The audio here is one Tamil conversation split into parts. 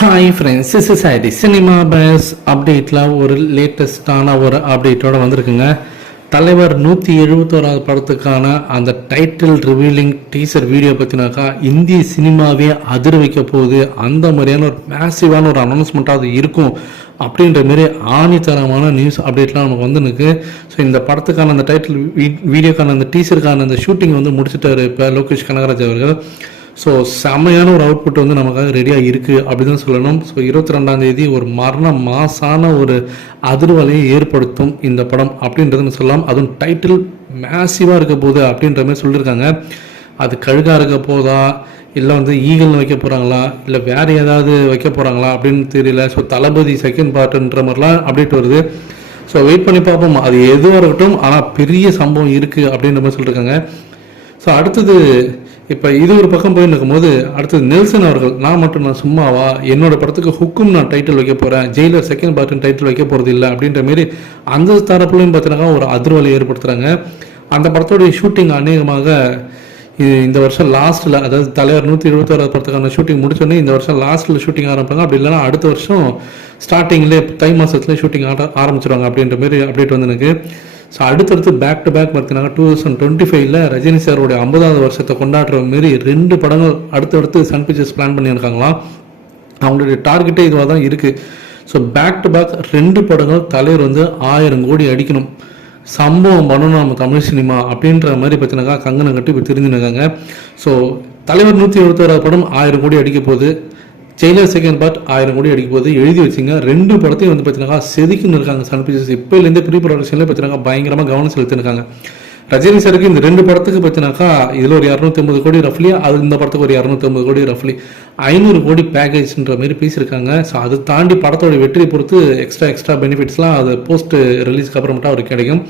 Hi friends is is IT cinema buzz அப்டேட்டில் ஒரு லேட்டஸ்டான ஒரு அப்டேட்டோட வந்திருக்குங்க. தலைவர் நூற்றி எழுபத்தோராவது படத்துக்கான அந்த டைட்டில் ரிவீலிங் டீசர் வீடியோ பற்றினாக்கா இந்திய சினிமாவே அதிர் வைக்க போகுது. அந்த மாதிரியான ஒரு மேசிவான ஒரு அனௌன்ஸ்மெண்ட்டாக அது இருக்கும் அப்படின்ற மாரி ஆணித்தரமான நியூஸ் அப்டேட்லாம் நமக்கு வந்துருக்கு ஸோ இந்த படத்துக்கான அந்த டைட்டில் வீடியோக்கான அந்த டீசருக்கான அந்த ஷூட்டிங் வந்து முடிச்சிட்டாரு இப்போ லோகேஷ் கனகராஜ் அவர்கள். ஸோ செம்மையான ஒரு அவுட்புட் வந்து நமக்காக ரெடியாக இருக்குது அப்படின்னு தான் சொல்லணும். ஸோ இருபத்தி ரெண்டாம் தேதி ஒரு மரண மாசான ஒரு அதிர்வலையை ஏற்படுத்தும் இந்த படம் அப்படின்றதுன்னு சொல்லலாம். அதுவும் டைட்டில் மேசிவாக இருக்க போகுது அப்படின்ற மாதிரி சொல்லியிருக்காங்க அது கழுகா இருக்க போதா இல்லை வந்து ஈகல்னு வைக்க போகிறாங்களா இல்லை வேறு ஏதாவது வைக்க போகிறாங்களா அப்படின்னு தெரியல. ஸோ தளபதி செகண்ட் பார்ட்டுன்ற மாதிரிலாம் அப்டேட் வருது. ஸோ வெயிட் பண்ணி பார்ப்போம். அது எதுவாக இருக்கட்டும் ஆனால் பெரிய சம்பவம் இருக்குது அப்படின்ற மாதிரி சொல்லியிருக்காங்க ஸோ அடுத்தது இப்போ இது ஒரு பக்கம் போய் போது அடுத்தது நெல்சன் அவர்கள் நான் மட்டும் நான் சும்மாவா? என்னோட படத்துக்கு ஹுக்கும் நான் டைட்டில் வைக்க போகிறேன் ஜெயிலர் செகண்ட் பார்ட்டன் டைட்டில் வைக்க போகிறது இல்லை அப்படின்ற மாரி அந்த தரப்புலையும் பார்த்தீங்கன்னா ஒரு அதிர்வலை ஏற்படுத்துகிறாங்க அந்த படத்தோடைய ஷூட்டிங் அநேகமாக இது இந்த வருஷம் லாஸ்ட்டில் அதாவது தலைவர் நூற்றி இருபத்தோராது படத்துக்கான ஷூட்டிங் முடிச்சோடனே இந்த வருஷம் லாஸ்ட்டில் ஷூட்டிங் ஆரம்பிப்பாங்க. அப்படி இல்லைன்னா அடுத்த வருஷம் ஸ்டார்டிங்லேயே தை மாதத்துலேயே ஷூட்டிங் ஆட ஆரம்பிச்சிருவாங்க அப்படின்ற மாரி அப்டேட் வந்து எனக்கு ஸோ அடுத்தடுத்து பேக் டு பேக் பார்த்தீங்கன்னா டூ தௌசண்ட் டுவெண்ட்டி ஃபைவ்ல ரஜினி சாரோடைய ஐம்பதாவது வருஷத்தை கொண்டாடுற மாரி ரெண்டு படங்கள் அடுத்தடுத்து சன் பிக்சர்ஸ் பிளான் பண்ணியிருக்காங்களாம். அவங்களுடைய டார்கெட்டே இதுவாக தான் இருக்குது ஸோ பேக் டு பேக் ரெண்டு படங்கள் தலைவர் வந்து ஆயிரம் கோடி அடிக்கணும். சம்பவம் பண்ணணும் நம்ம தமிழ் சினிமா அப்படின்ற மாதிரி பார்த்தீங்கன்னாக்கா கங்கனை கட்டி இப்போ தெரிஞ்சுருக்காங்க ஸோ தலைவர் நூற்றி எழுபத்தோராது படம் ஆயிரம் கோடி அடிக்க போகுது. ஜெயிலர் செகண்ட் பார்ட் ஆயிரம் கோடி அடிக்க போது எழுதி வச்சுங்க. ரெண்டு படத்தையும் வந்து பார்த்தீங்கன்னா செதுக்கின்னு இருக்காங்க. சன் பிக்சர்ஸ் இப்போலேருந்து ப்ரீ ப்ரொடக்ஷனில் பார்த்தீங்கன்னா பயங்கரமாக கவனம் செலுத்திருக்காங்க ரஜினி சாருக்கு இந்த ரெண்டு படத்துக்கு பார்த்தீங்கன்னாக்கா இதில் ஒரு இரநூத்தி ஐம்பது கோடி ரஃப்லி அது இந்த படத்துக்கு ஒரு இரநூத்தி ஐம்பது கோடி ரஃப்லி ஐநூறு கோடி பேக்கேஜ்ன்ற மாதிரி பேசியிருக்காங்க. ஸோ அதை தாண்டி படத்தோட வெற்றியை பொறுத்து எக்ஸ்ட்ரா எக்ஸ்ட்ரா பெனிஃபிட்ஸ்லாம் அது போஸ்ட் ரிலீஸ்க்கு அப்புறமேட்டா அவருக்கு கிடைக்கும்.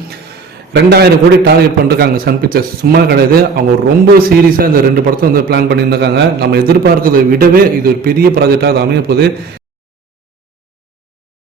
ரெண்டாயிரம் கோடி டார்கெட் பண்ணிருக்காங்க சன் பிக்சர்ஸ் சும்மா கிடையாது. அவங்க ரொம்ப சீரியஸாக இந்த ரெண்டு படத்தை வந்து பிளான் பண்ணியிருக்காங்க நம்ம எதிர்பார்க்கறதை விடவே இது ஒரு பெரிய ப்ராஜெக்டாக அது அமைய போகுது.